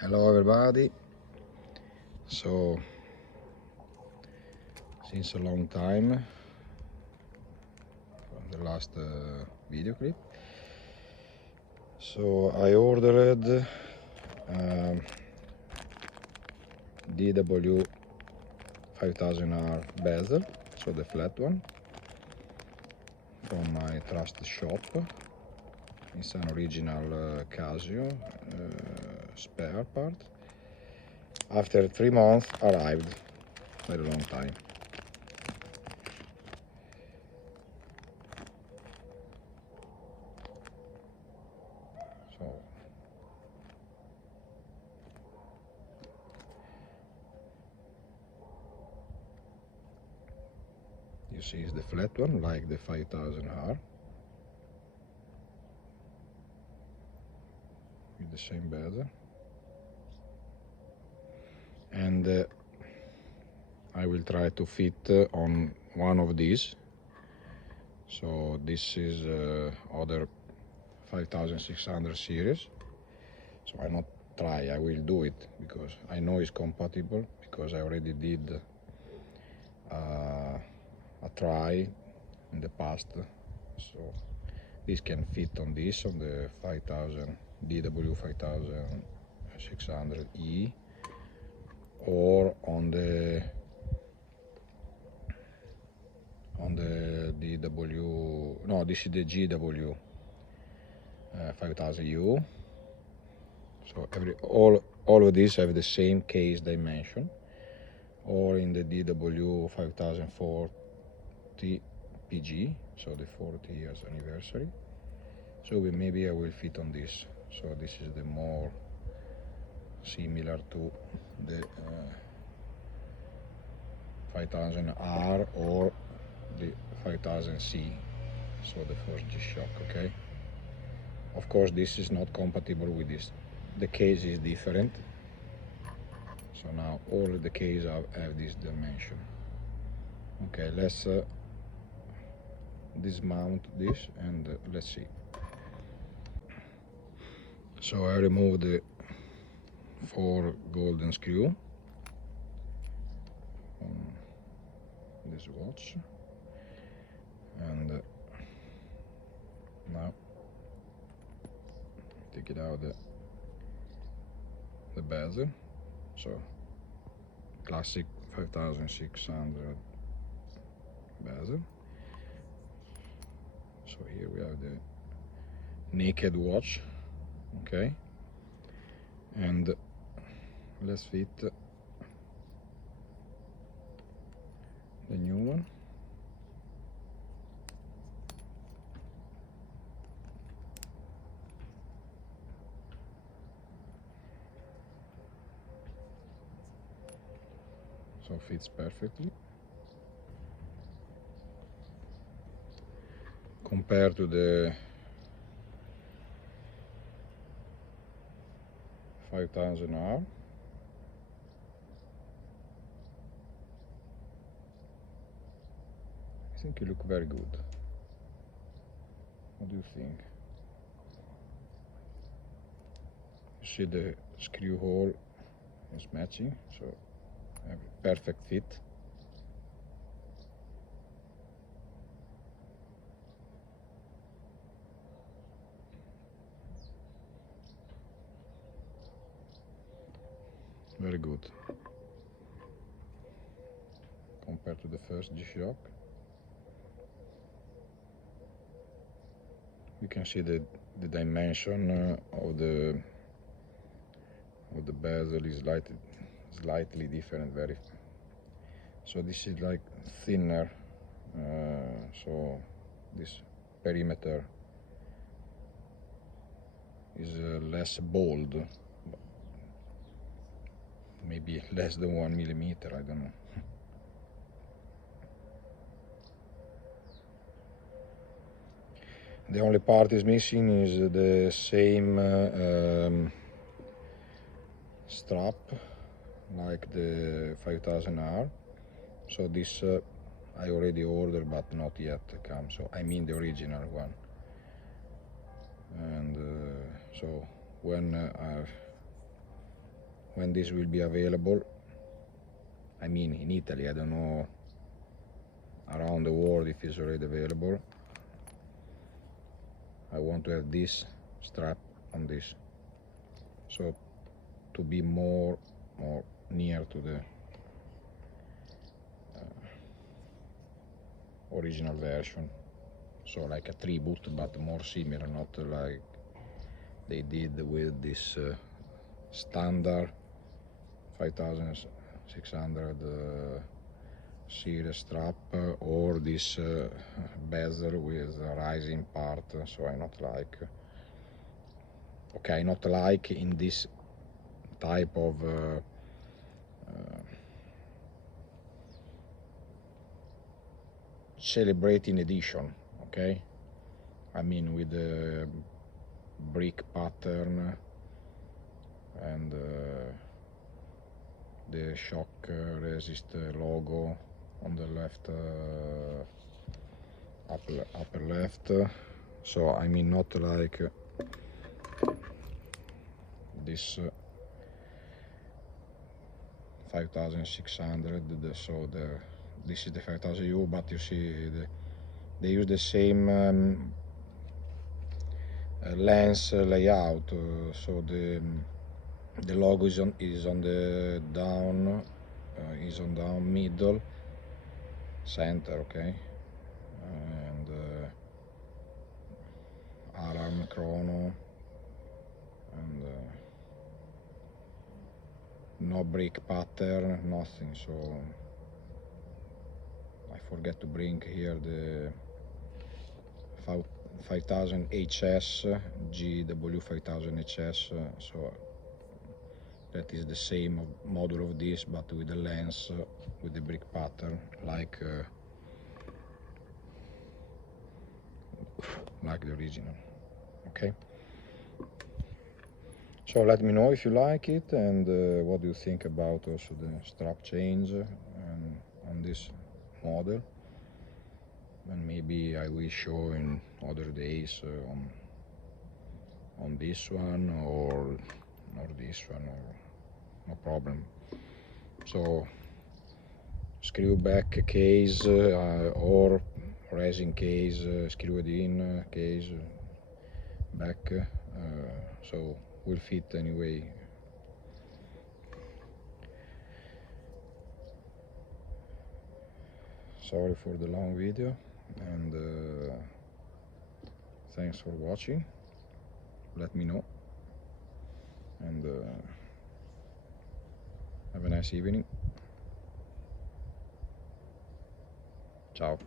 Hello everybody. So since a long time from the last video clip, so I ordered DW-5000R Bezel, so the flat one, from my trusted shop. It's an original Casio spare part. After 3 months arrived, very long time. So you see it's the flat one, like the 5000R, with the same bezel. And I will try to fit on one of these. So this is other 5600 series. So I not try, I will do it because I know it's compatible, because I already did a try in the past. So this can fit on this, on the 5000 DW-5600E, or on the DW, no, this is the GW-5000U. So all of these have the same case dimension, or in the DW-5040PG, so the 40 years anniversary. So maybe I will fit on this. So this is the more similar to the 5000R or the 5000C, so the first G-Shock, okay? Of course this is not compatible with this, the case is different. So now all the cases have this dimension. Okay, let's dismount this and let's see. So I removed the 4 golden screw on this watch, and now take it out the bezel. So classic 5600 bezel. So here we have the naked watch, okay, and let's fit the new one. So fits perfectly compared to the 5000R. I think you look very good. What do you think? You see the screw hole is matching, so have a perfect fit. Very good compared to the first G-Shock. You can see the dimension of the bezel is slightly different. So this is like thinner, so this perimeter is less bold, maybe less than 1 millimeter, I don't know. The only part is missing is the same strap like the 5000R. So this I already ordered but not yet come, so I mean the original one. And so when when this will be available. I mean, in Italy, I don't know around the world if it's already available. I want to have this strap on this, so to be more near to the original version, so like a tribute, but more similar, not like they did with this standard 5600 series strap, or this bezel with a rising part. So I not like, okay, not like in this type of celebrating edition, okay? I mean, with the brick pattern and the shock resist logo on the left, upper left. So I mean, not like this 5600, so this is the 5000U, but you see they use the same lens layout, so the logo is on the down, is on down middle center, okay, and alarm, chrono, and no brick pattern, nothing. So I forget to bring here the 5000 HS, GW-5000 HS, so that is the same model of this, but with the lens with the brick pattern, like the original. Okay, so let me know if you like it, and what do you think about also the strap change on this model, and maybe I will show in other days on this one or this one, or no problem. So screw back case or resin case, screwed in case back, so will fit anyway. Sorry for the long video, and thanks for watching. Let me know, and have a nice evening. Ciao.